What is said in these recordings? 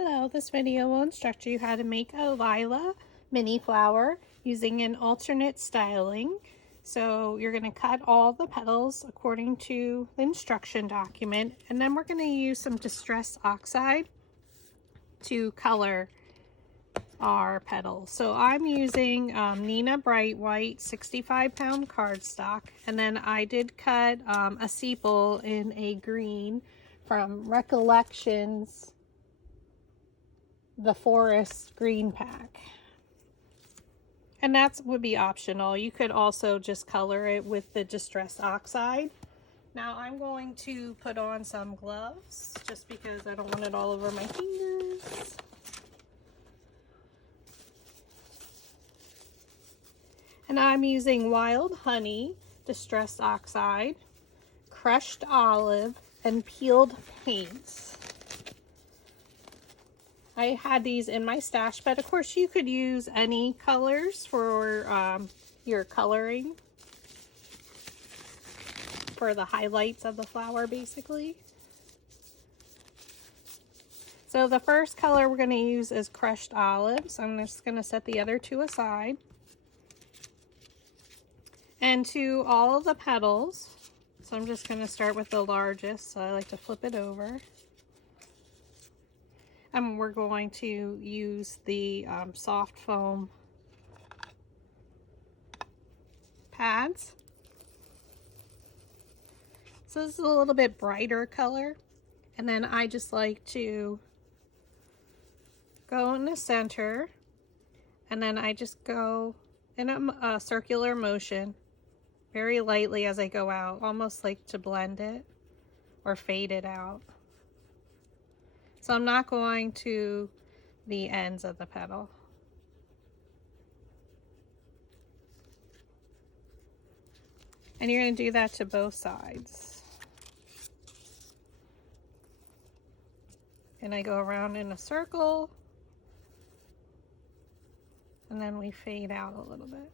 Hello, this video will instruct you how to make a Lilah mini flower using an alternate styling. So you're going to cut all the petals according to the instruction document, and then we're going to use some Distress Oxide to color our petals. So I'm using Neenah Bright White 65-pound cardstock, and then I did cut a sepal in a green from Recollections, the forest green pack, and that would be optional. You could also just color it with the Distress Oxide. Now I'm going to put on some gloves just because I don't want it all over my fingers. And I'm using Wild Honey, Distress Oxide, crushed olive, and peeled paints. I had these in my stash, but of course you could use any colors for your coloring, for the highlights of the flower basically. So the first color we're going to use is crushed olive, so I'm just going to set the other two aside. And to all of the petals, so I'm just going to start with the largest, so I like to flip it over. And we're going to use the soft foam pads. So this is a little bit brighter color. And then I just like to go in the center, and then I just go in a circular motion very lightly as I go out, almost like to blend it or fade it out. So I'm not going to the ends of the petal. And you're going to do that to both sides. And I go around in a circle, and then we fade out a little bit.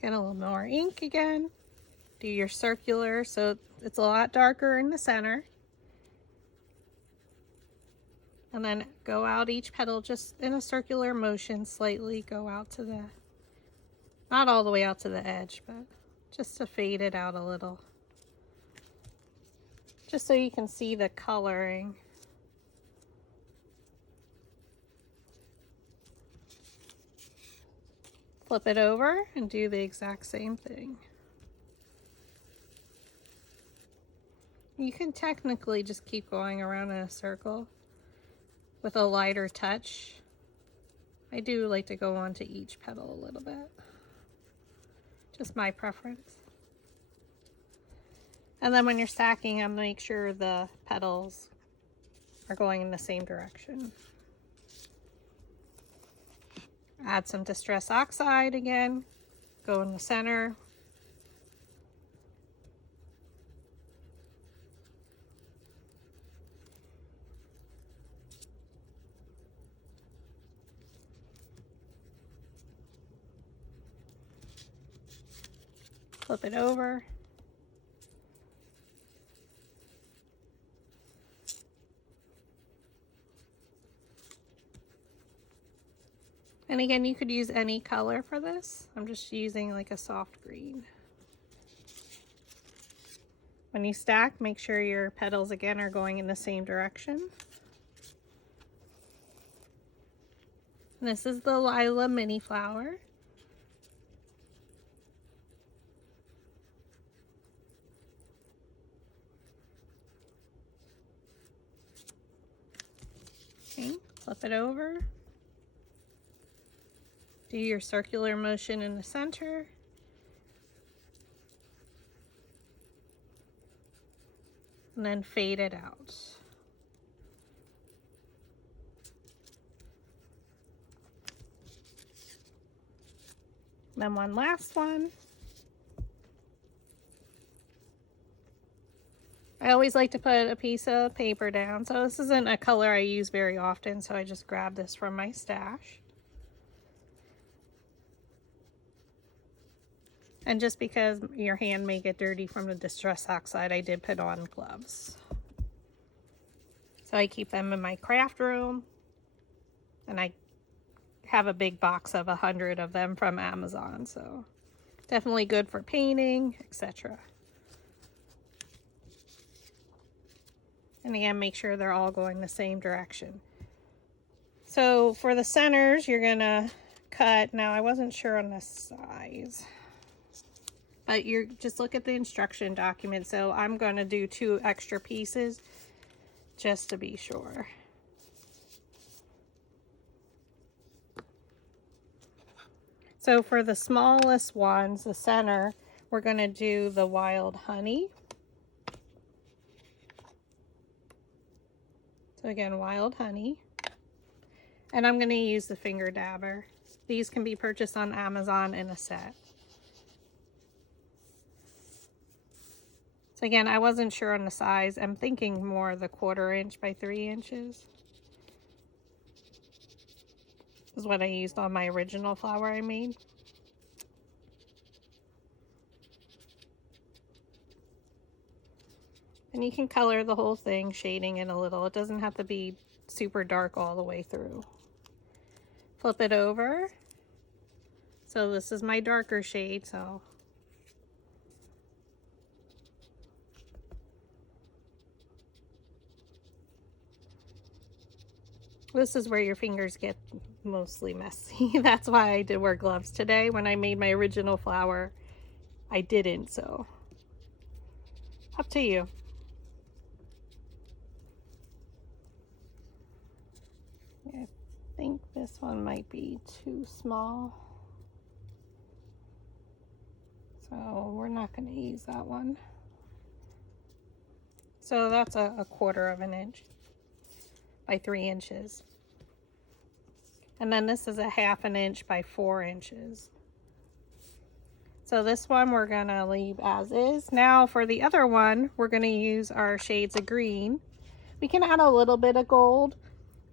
Get a little more ink again. Do your circular so it's a lot darker in the center. And then go out each petal just in a circular motion, slightly go out to the, not all the way out to the edge, but just to fade it out a little. Just so you can see the coloring. Flip it over and do the exact same thing. You can technically just keep going around in a circle with a lighter touch. I do like to go onto each petal a little bit. Just my preference. And then when you're stacking them, make sure the petals are going in the same direction. Add some Distress Oxide again, go in the center. Flip it over. And again, you could use any color for this. I'm just using like a soft green. When you stack, make sure your petals again are going in the same direction. And this is the Lilah Mini Flower. Okay, flip it over. Do your circular motion in the center. And then fade it out. Then one last one. I always like to put a piece of paper down. So this isn't a color I use very often, so I just grabbed this from my stash. And just because your hand may get dirty from the Distress Oxide, I did put on gloves. So I keep them in my craft room, and I have a big box of 100 of them from Amazon, so definitely good for painting, etc. And again, make sure they're all going the same direction. So for the centers, you're gonna cut, now I wasn't sure on the size, but you're just look at the instruction document. So I'm gonna do 2 extra pieces just to be sure. So for the smallest ones, the center, we're gonna do the wild honey. So again, wild honey. And I'm going to use the finger dabber. These can be purchased on Amazon in a set. So again, I wasn't sure on the size. I'm thinking more the 1/4 inch by 3 inches. This is what I used on my original flower I made. And you can color the whole thing, shading it a little. It doesn't have to be super dark all the way through. Flip it over. So this is my darker shade, so this is where your fingers get mostly messy. That's why I did wear gloves today. When I made my original flower, I didn't, so up to you. I think this one might be too small, so we're not going to use that one. So that's a 1/4 inch by 3 inches. And then this is a 1/2 inch by 4 inches. So this one we're going to leave as is. Now for the other one, we're going to use our shades of green. We can add a little bit of gold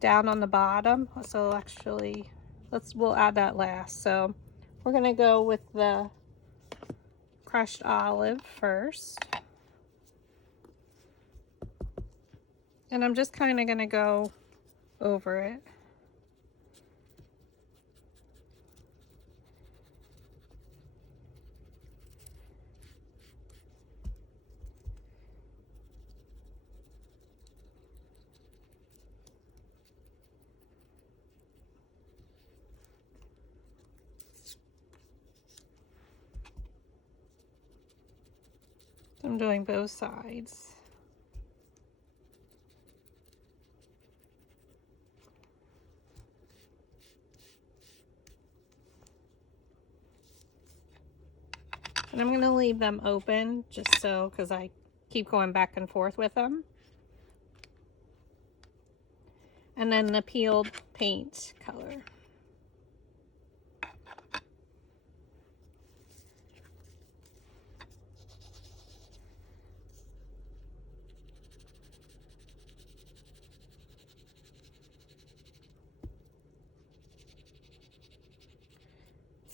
down on the bottom. So actually, we'll add that last. So we're going to go with the crushed olive first. And I'm just kind of going to go over it. I'm doing both sides. And I'm going to leave them open just so, because I keep going back and forth with them. And then the peeled paint color.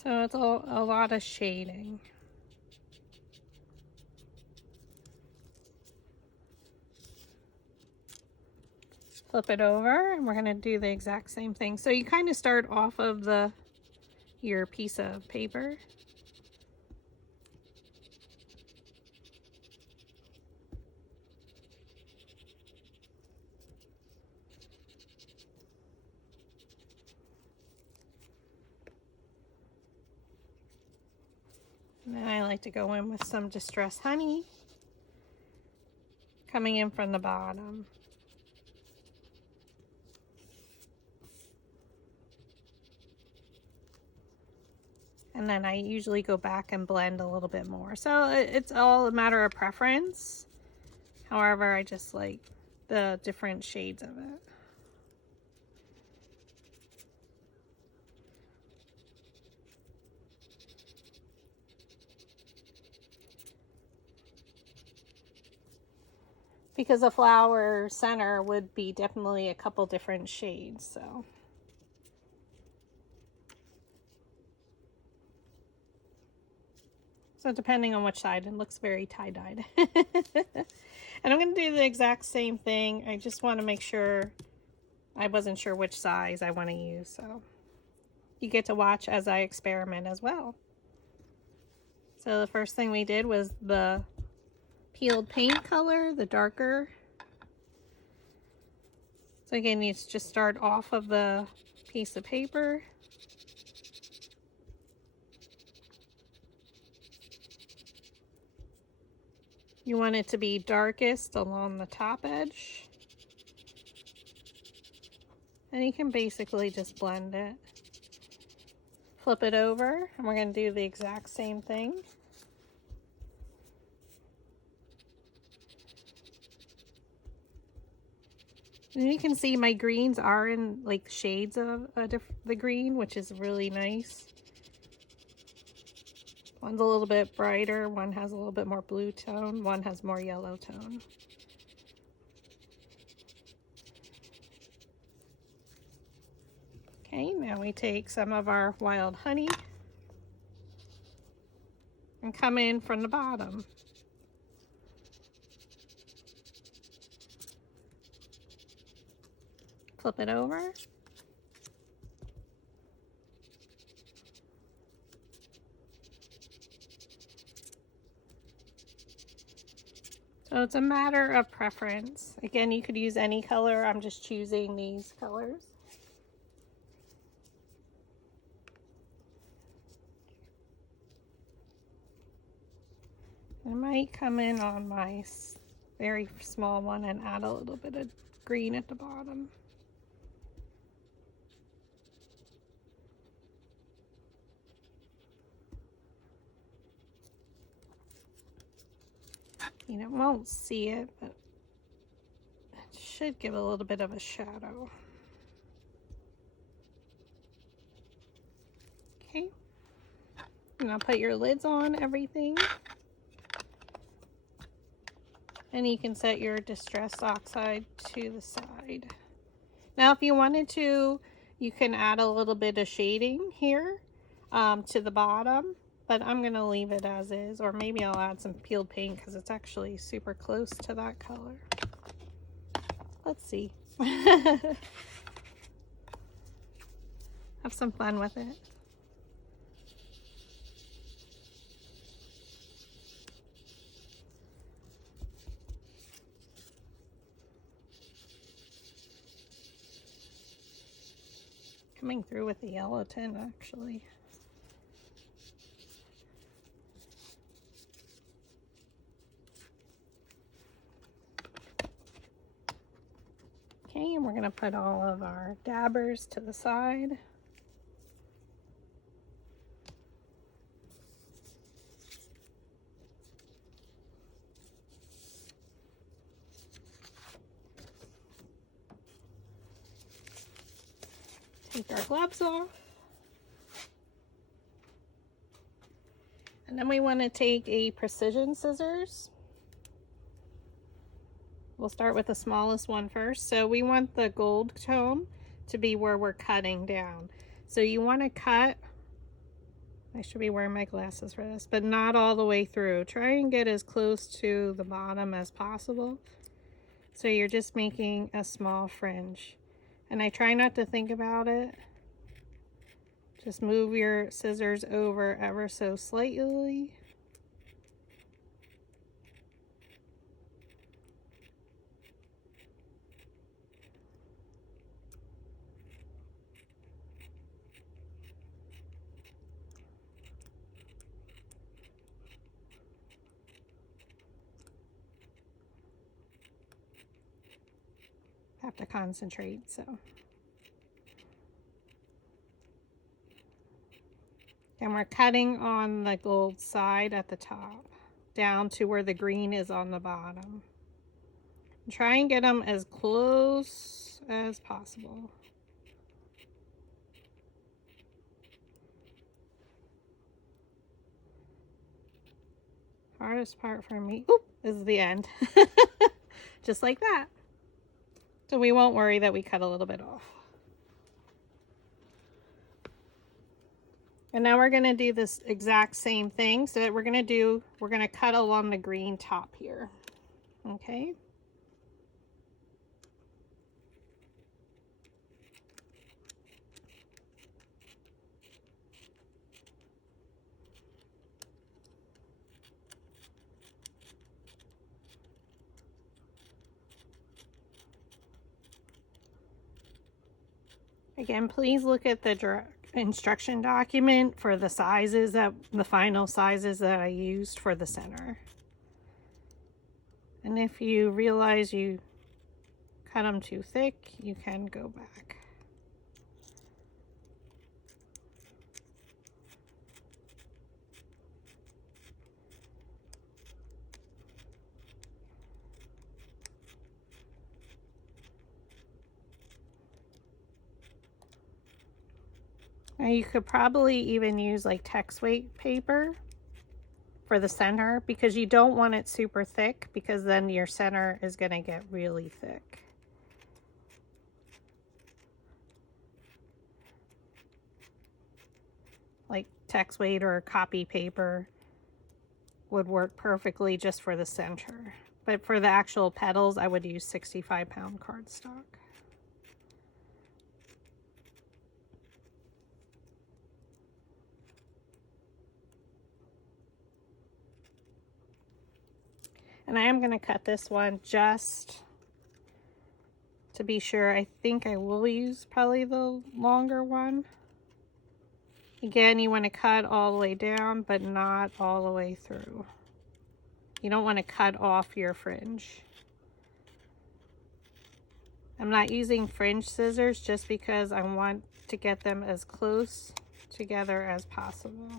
So it's a lot of shading. Flip it over and we're going to do the exact same thing. So you kind of start off of your piece of paper. And then I like to go in with some Distress Honey coming in from the bottom. And then I usually go back and blend a little bit more. So it's all a matter of preference. However, I just like the different shades of it. because a flower center would be definitely a couple different shades. So depending on which side, it looks very tie-dyed. And I'm going to do the exact same thing. I just want to make sure, I wasn't sure which size I want to use. So you get to watch as I experiment as well. So the first thing we did was the peeled paint color, the darker. So again, you just start off of the piece of paper. You want it to be darkest along the top edge. And you can basically just blend it. Flip it over, and we're going to do the exact same thing. And you can see my greens are in like shades of the green, which is really nice. One's a little bit brighter, one has a little bit more blue tone, one has more yellow tone. Okay, now we take some of our wild honey and come in from the bottom. Flip it over. So it's a matter of preference. Again, you could use any color. I'm just choosing these colors. I might come in on my very small one and add a little bit of green at the bottom. You won't see it, but it should give a little bit of a shadow. Okay. Now put your lids on everything. And you can set your distress oxide to the side. Now, if you wanted to, you can add a little bit of shading here to the bottom. But I'm going to leave it as is, or maybe I'll add some peeled paint because it's actually super close to that color. Let's see. Have some fun with it. Coming through with the yellow tint, actually. Okay, and we're going to put all of our dabbers to the side. Take our gloves off. And then we want to take a precision scissors. We'll start with the smallest one first. So we want the gold tone to be where we're cutting down. So you want to cut, I should be wearing my glasses for this, but not all the way through. Try and get as close to the bottom as possible. So you're just making a small fringe. And I try not to think about it. Just move your scissors over ever so slightly. Have to concentrate, so. And we're cutting on the gold side at the top, down to where the green is on the bottom. Try and get them as close as possible. Hardest part for me is the end. just like that. So we won't worry that we cut a little bit off. And now we're going to do this exact same thing. So that we're going to cut along the green top here. Okay. Again, please look at the instruction document for the sizes, the final sizes that I used for the center. And if you realize you cut them too thick, you can go back. Now you could probably even use like text weight paper for the center, because you don't want it super thick, because then your center is going to get really thick. Like text weight or copy paper would work perfectly just for the center. But for the actual petals, I would use 65-pound cardstock. And I am going to cut this one just to be sure. I think I will use probably the longer one. Again, you want to cut all the way down, but not all the way through. You don't want to cut off your fringe. I'm not using fringe scissors just because I want to get them as close together as possible.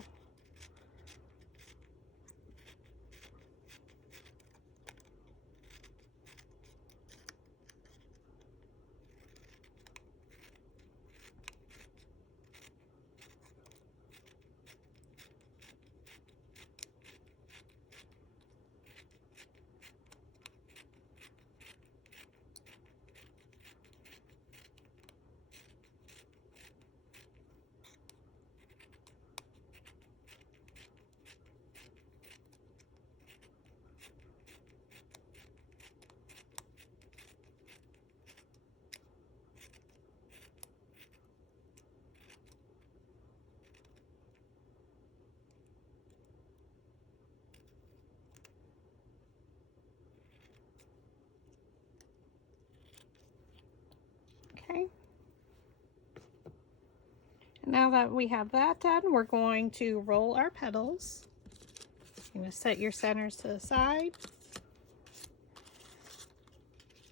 Okay. Now that we have that done, we're going to roll our petals. You're going to set your centers to the side.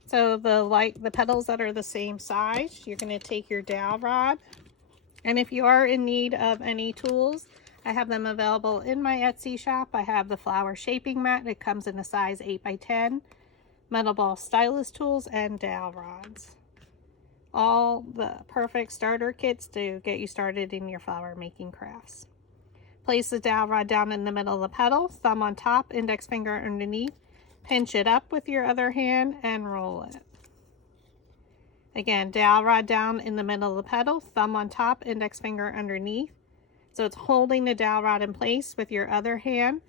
So the petals that are the same size, you're going to take your dowel rod. And if you are in need of any tools, I have them available in my Etsy shop. I have the flower shaping mat. It comes in a size 8x10, metal ball stylus tools, and dowel rods. All the perfect starter kits to get you started in your flower making crafts. Place the dowel rod down in the middle of the petal, thumb on top, index finger underneath. Pinch it up with your other hand and roll it. Again, dowel rod down in the middle of the petal, thumb on top, index finger underneath. So it's holding the dowel rod in place with your other hand.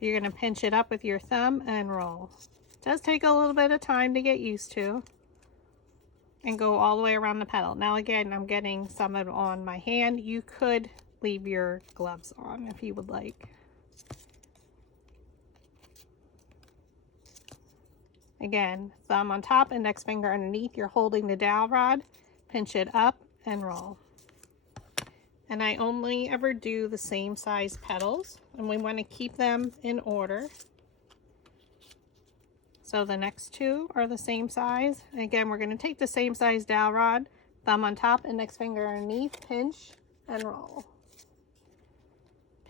You're going to pinch it up with your thumb and roll. It does take a little bit of time to get used to. And go all the way around the petal. Now again, I'm getting some of it on my hand. You could leave your gloves on if you would like. Again, thumb on top, index finger underneath. You're holding the dowel rod. Pinch it up and roll. And I only ever do the same size petals, and we want to keep them in order. So the next two are the same size. And again, we're going to take the same size dowel rod, thumb on top, index finger underneath, pinch and roll.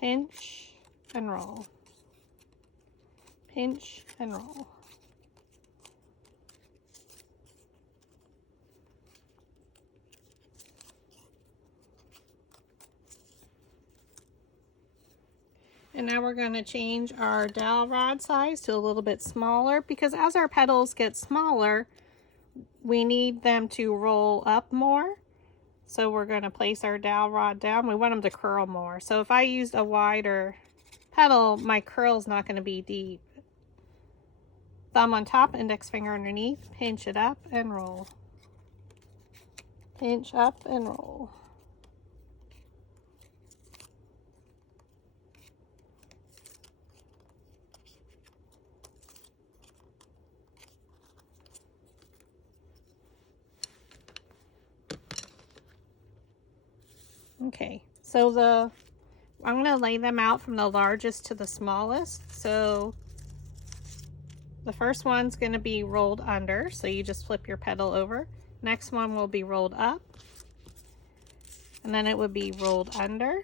Pinch and roll. Pinch and roll. And now we're going to change our dowel rod size to a little bit smaller, because as our petals get smaller, we need them to roll up more. So we're going to place our dowel rod down. We want them to curl more. So if I used a wider petal, my curl's not going to be deep. Thumb on top, index finger underneath, pinch it up and roll. Pinch up and roll. Okay, so I'm going to lay them out from the largest to the smallest. So the first one's going to be rolled under, so you just flip your petal over. Next one will be rolled up, and then it would be rolled under,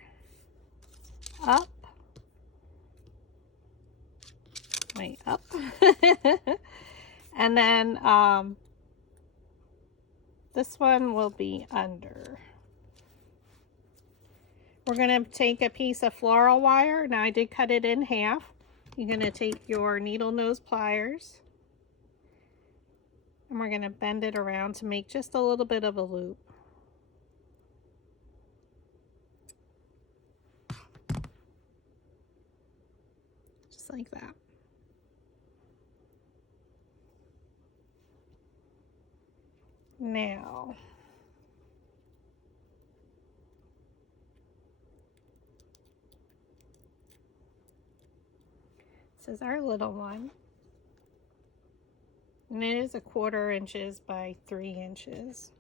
up, wait, up, and then this one will be under. We're going to take a piece of floral wire. Now I did cut it in half. You're going to take your needle nose pliers and we're going to bend it around to make just a little bit of a loop. Just like that. Now, this is our little one. And it is 1/4 inches by 3 inches.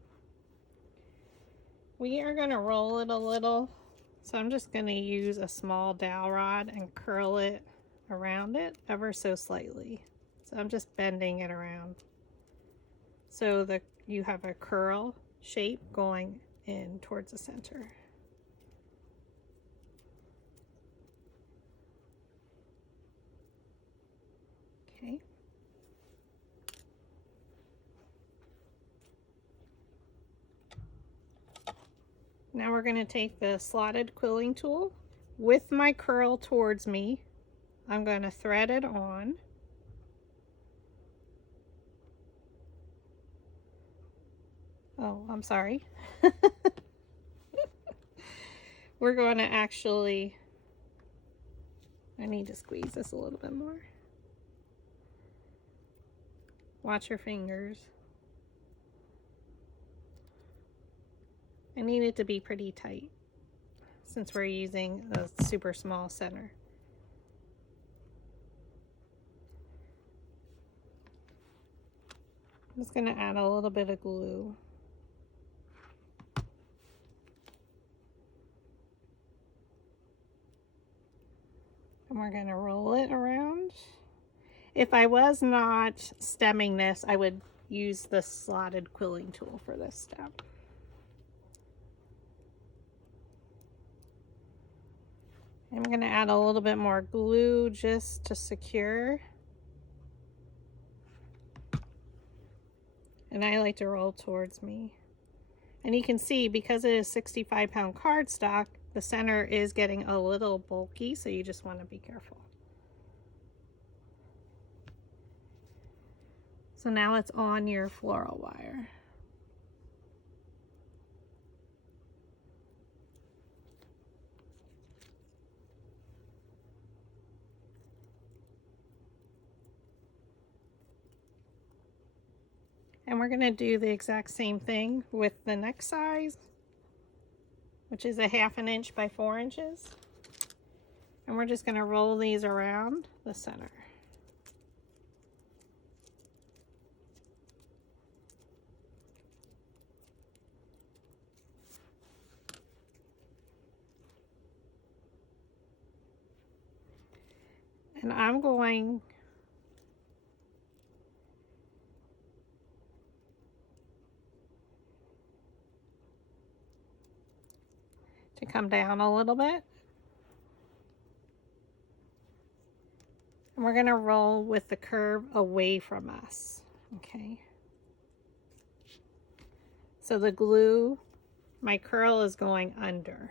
We are going to roll it a little. So I'm just going to use a small dowel rod and curl it around it ever so slightly. So I'm just bending it around so that you have a curl shape going in towards the center. Okay. Now we're going to take the slotted quilling tool with my curl towards me. I'm going to thread it on. Oh, I'm sorry. We're going to actually, I need to squeeze this a little bit more. Watch your fingers. I need it to be pretty tight since we're using a super small center. I'm just going to add a little bit of glue. And we're going to roll it around. If I was not stemming this, I would use the slotted quilling tool for this step. I'm going to add a little bit more glue just to secure. And I like to roll towards me. And you can see, because it is 65-pound cardstock, the center is getting a little bulky, so you just want to be careful. So now it's on your floral wire. And we're going to do the exact same thing with the next size, which is 1/2 inch by 4 inches. And we're just going to roll these around the center. And I'm going to come down a little bit. And we're going to roll with the curve away from us. Okay. So the glue, my curl is going under.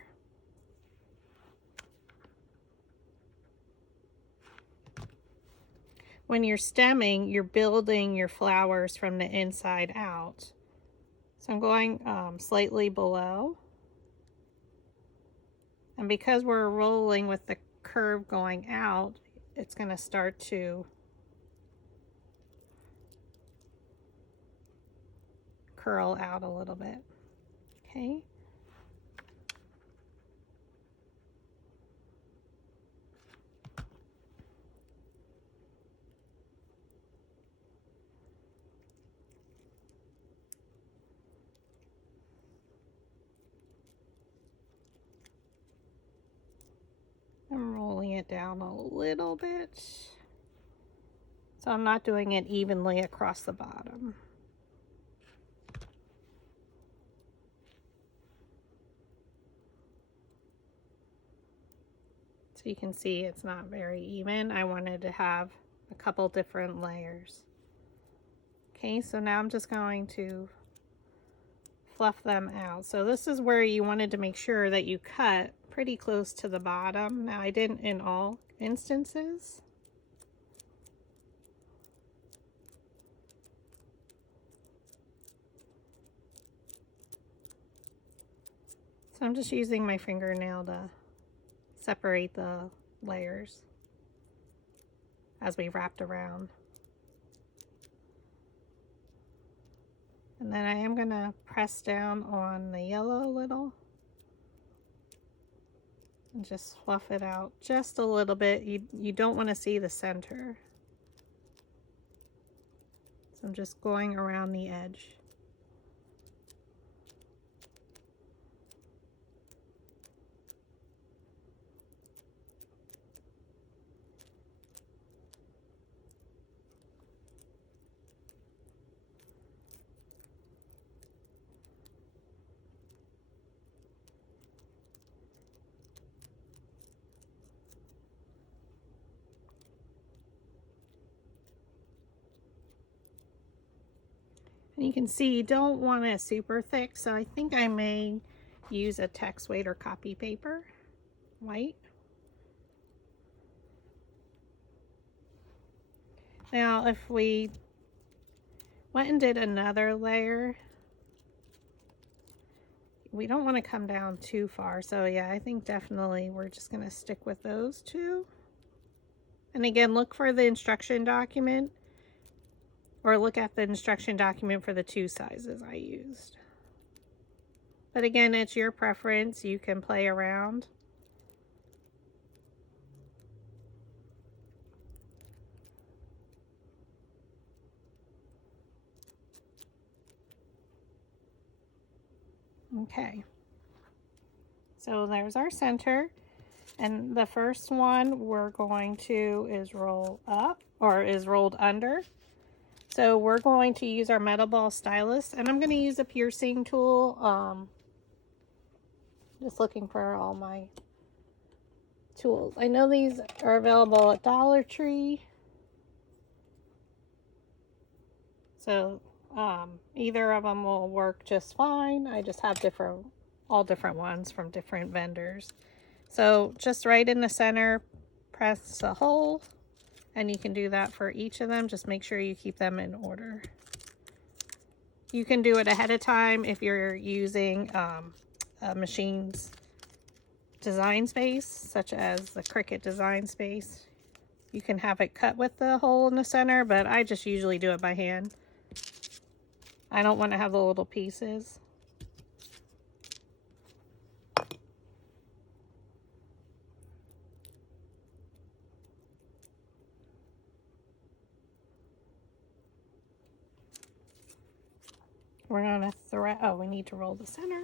when you're stemming, you're building your flowers from the inside out. So I'm going slightly below. And because we're rolling with the curve going out, it's going to start to curl out a little bit. Okay. I'm rolling it down a little bit. So I'm not doing it evenly across the bottom. So you can see it's not very even. I wanted to have a couple different layers. Okay, so now I'm just going to fluff them out. So this is where you wanted to make sure that you cut pretty close to the bottom. Now I didn't in all instances. So I'm just using my fingernail to separate the layers as we wrapped around. And then I am going to press down on the yellow a little and just fluff it out just a little bit. You don't want to see the center. So I'm just going around the edge. And you can see you don't want it super thick, so I think I may use a text weight or copy paper, white. Now if we went and did another layer, we don't want to come down too far. So yeah, I think definitely we're just going to stick with those two. And again, look for the instruction document, or look at the instruction document for the two sizes I used. But again, it's your preference. You can play around. Okay. So there's our center. And the first one we're going to is roll up, or is rolled under. So we're going to use our metal ball stylus, and I'm going to use a piercing tool. Just looking for all my tools. I know these are available at Dollar Tree. So either of them will work just fine. I just have all different ones from different vendors. So just right in the center, press a hole. And you can do that for each of them. Just make sure you keep them in order. You can do it ahead of time if you're using a machine's design space, such as the Cricut design space. You can have it cut with the hole in the center, but I just usually do it by hand. I don't want to have the little pieces. We're going to thread, oh, we need to roll the center.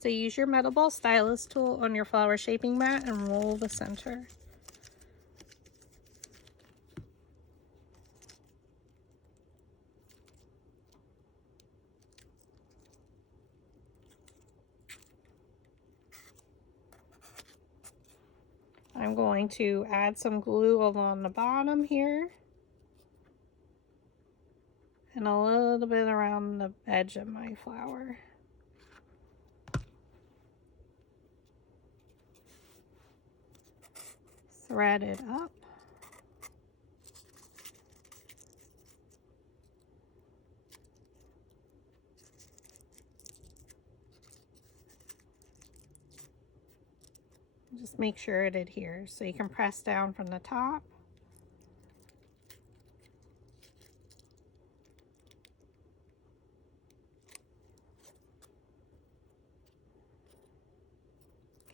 So use your metal ball stylus tool on your flower shaping mat and roll the center. I'm going to add some glue along the bottom here. And a little bit around the edge of my flower. Thread it up. Just make sure it adheres. So you can press down from the top.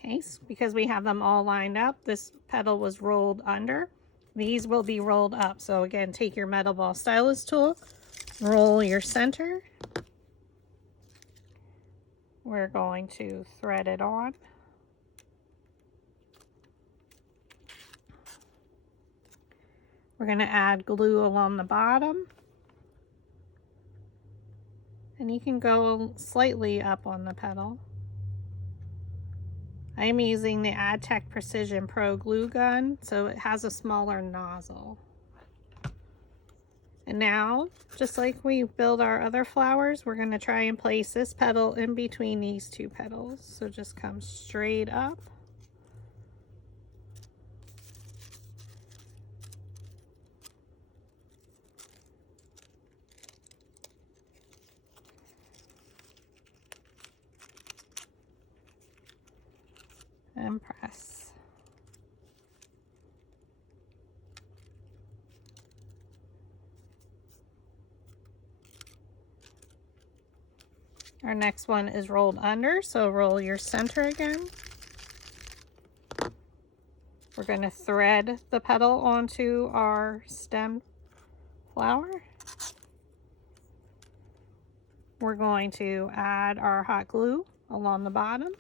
Okay, because we have them all lined up, this petal was rolled under. These will be rolled up. So again, take your metal ball stylus tool, roll your center. We're going to thread it on. We're going to add glue along the bottom. And you can go slightly up on the petal. I'm using the AdTech Precision Pro glue gun, so it has a smaller nozzle. And now, just like we build our other flowers, we're going to try and place this petal in between these two petals. So just come straight up. And press. Our next one is rolled under, so roll your center again. We're going to thread the petal onto our stem flower. We're going to add our hot glue along the bottom.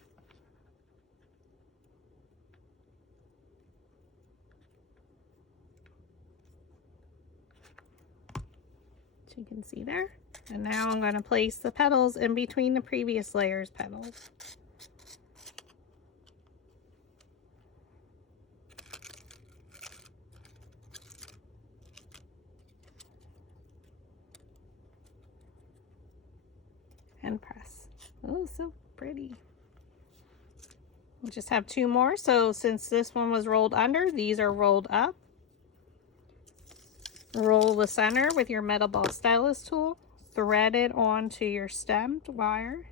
So you can see there. And now I'm going to place the petals in between the previous layer's petals. And press. Oh, so pretty. We just have two more. So since this one was rolled under, these are rolled up. Roll the center with your metal ball stylus tool. Thread it onto your stemmed wire.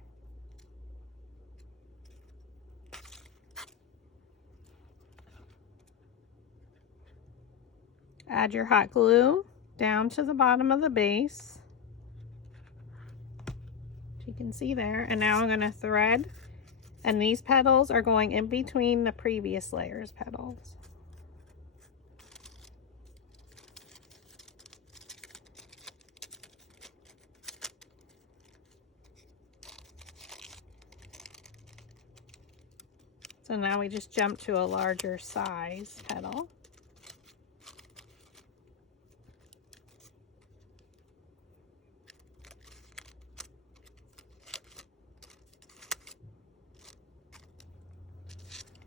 Add your hot glue down to the bottom of the base. You can see there. And now I'm going to thread, and these petals are going in between the previous layer's petals. So now we just jump to a larger size petal.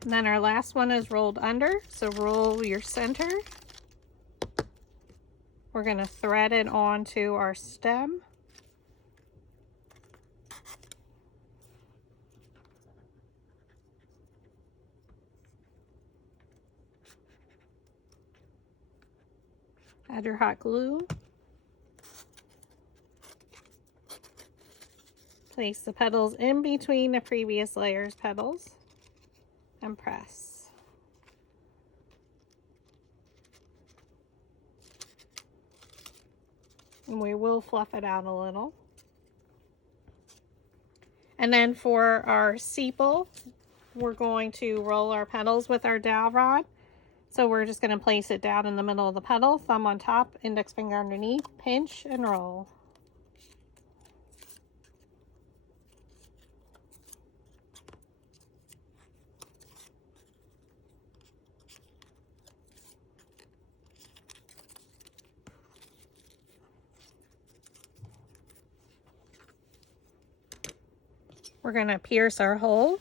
And then our last one is rolled under, so roll your center. We're going to thread it onto our stem. Add your hot glue. Place the petals in between the previous layer's petals and press. And we will fluff it out a little. And then for our sepal, we're going to roll our petals with our dowel rod. So we're just going to place it down in the middle of the petal, thumb on top, index finger underneath, pinch and roll. We're going to pierce our hole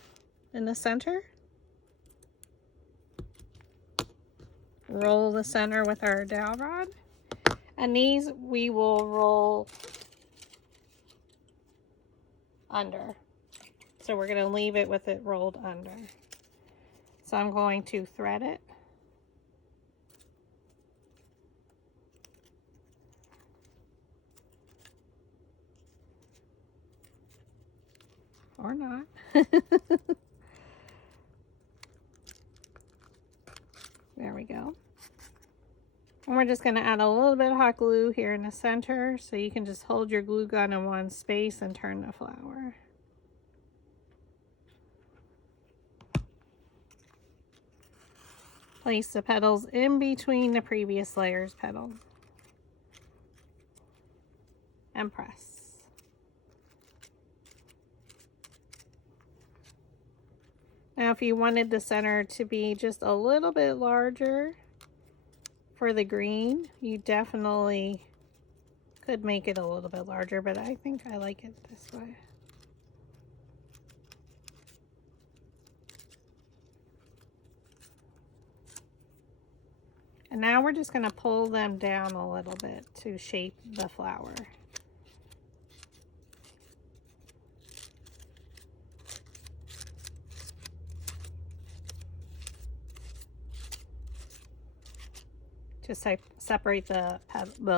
in the center. Roll the center with our dowel rod. And these we will roll under. So we're going to leave it with it rolled under. So I'm going to thread it. Or not. we go. And we're just going to add a little bit of hot glue here in the center, so you can just hold your glue gun in one space and turn the flower. Place the petals in between the previous layer's petals and press. Now if you wanted the center to be just a little bit larger for the green, you definitely could make it a little bit larger, but I think I like it this way. And now we're just going to pull them down a little bit to shape the flower. To separate the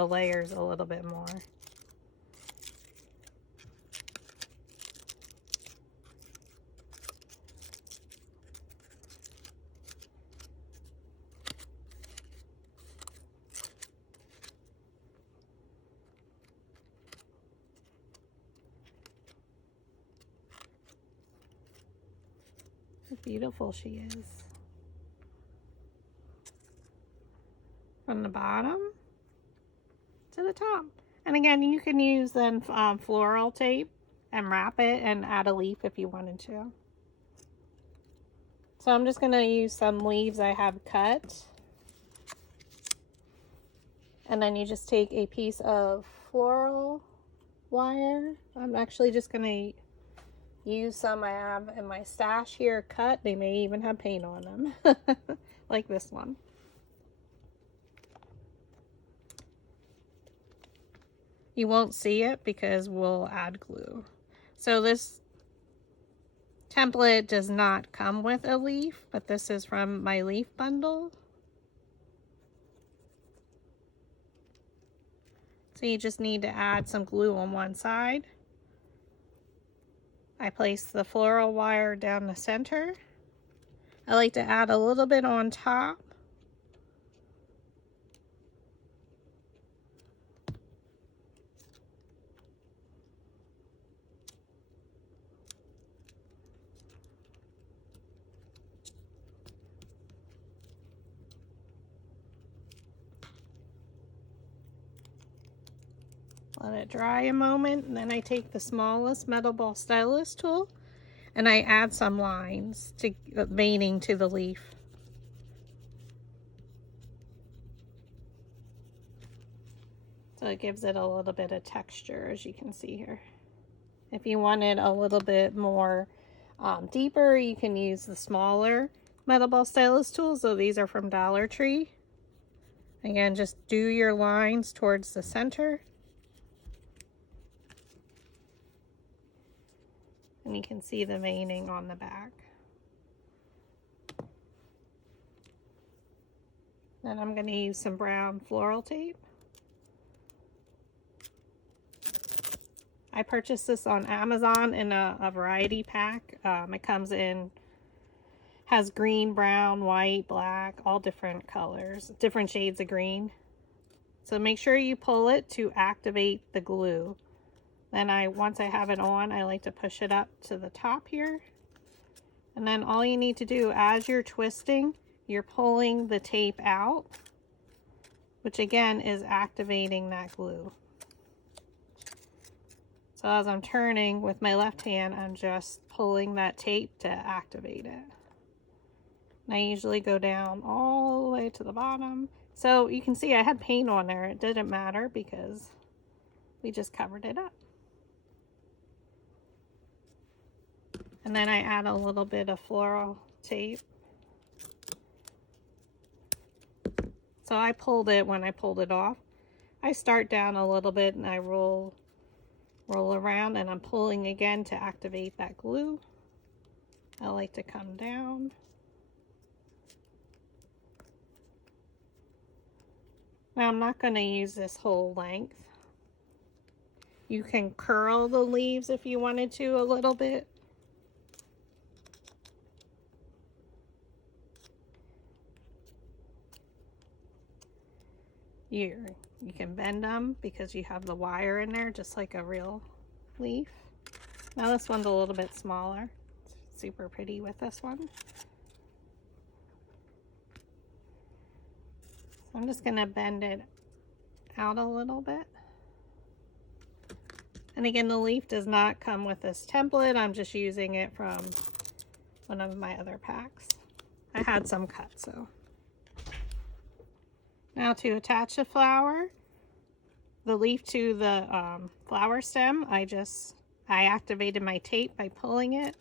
layers a little bit more. How beautiful she is. From the bottom to the top. And again, you can use then floral tape and wrap it and add a leaf if you wanted to. So I'm just going to use some leaves I have cut. And then you just take a piece of floral wire. I'm actually just going to use some I have in my stash here cut. They may even have paint on them, like this one. You won't see it because we'll add glue. So this template does not come with a leaf, but this is from my leaf bundle. So you just need to add some glue on one side. I place the floral wire down the center. I like to add a little bit on top. Let it dry a moment, and then I take the smallest metal ball stylus tool and I add some lines to veining to the leaf. So it gives it a little bit of texture, as you can see here. If you wanted a little bit more deeper, you can use the smaller metal ball stylus tools. So these are from Dollar Tree. Again, just do your lines towards the center. And you can see the veining on the back. Then I'm going to use some brown floral tape. I purchased this on Amazon in a variety pack. It comes in, has green, brown, white, black, all different colors, different shades of green. So make sure you pull it to activate the glue. Then once I have it on, I like to push it up to the top here. And then all you need to do as you're twisting, you're pulling the tape out, which again is activating that glue. So as I'm turning with my left hand, I'm just pulling that tape to activate it. And I usually go down all the way to the bottom. So you can see I had paint on there. It didn't matter because we just covered it up. And then I add a little bit of floral tape. So I pulled it when I pulled it off. I start down a little bit and I roll around, and I'm pulling again to activate that glue. I like to come down. Now I'm not going to use this whole length. You can curl the leaves if you wanted to a little bit. You can bend them because you have the wire in there, just like a real leaf. Now this one's a little bit smaller. It's super pretty with this one. So I'm just going to bend it out a little bit. And again, the leaf does not come with this template. I'm just using it from one of my other packs. I had some cut, so. Now to attach a flower, the leaf to the flower stem, I activated my tape by pulling it.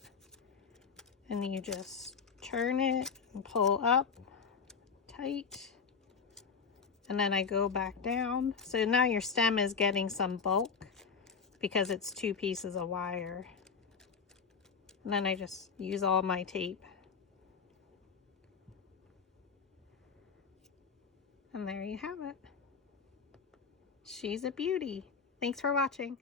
And you just turn it and pull up tight. And then I go back down. So now your stem is getting some bulk because it's 2 pieces of wire. And then I just use all my tape. And there you have it. She's a beauty. Thanks for watching.